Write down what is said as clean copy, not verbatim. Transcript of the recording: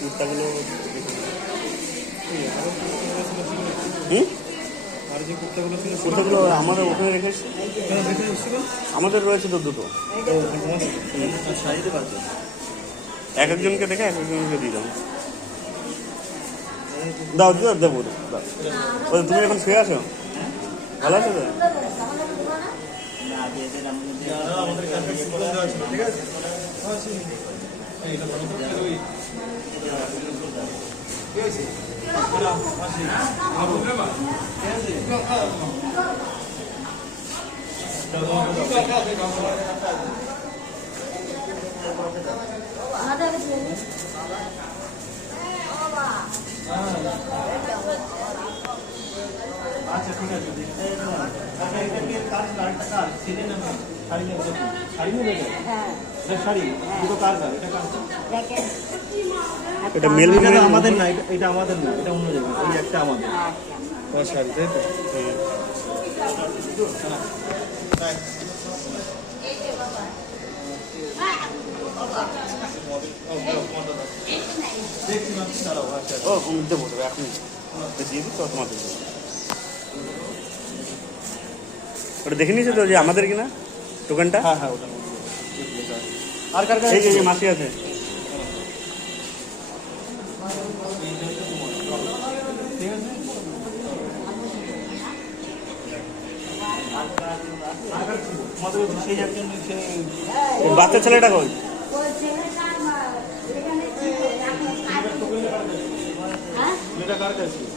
কুর্তাগুলো আর যে কুর্তাগুলো ছিল কুর্তাগুলো আমাদের ওখানে রেখে আমাদের রয়েছে তো দুটো এক একজনকে দেখে এক একজনকে দিয়ে দাও দাও দাও দেবো দাও তুমি এখন শুয়ে আছো ভালো আছো তো আচ্ছা ঠিক আছে এটা মেল আমাদের না, এটা আমাদের না, এটা অন্য জায়গায়, এই একটা আমাদের শাড়ি, তাই তো? ও দেবো দেবো এখন দিয়ে দিই তো তোমাদের ওটা দেখে নিয়েছো তো যে আমাদের কিনা দোকানটা হ্যাঁ হ্যাঁ ওটা আর কার কাছে এই যে মাসি আছে বাচ্চা ছেলেটা কই কার কাছে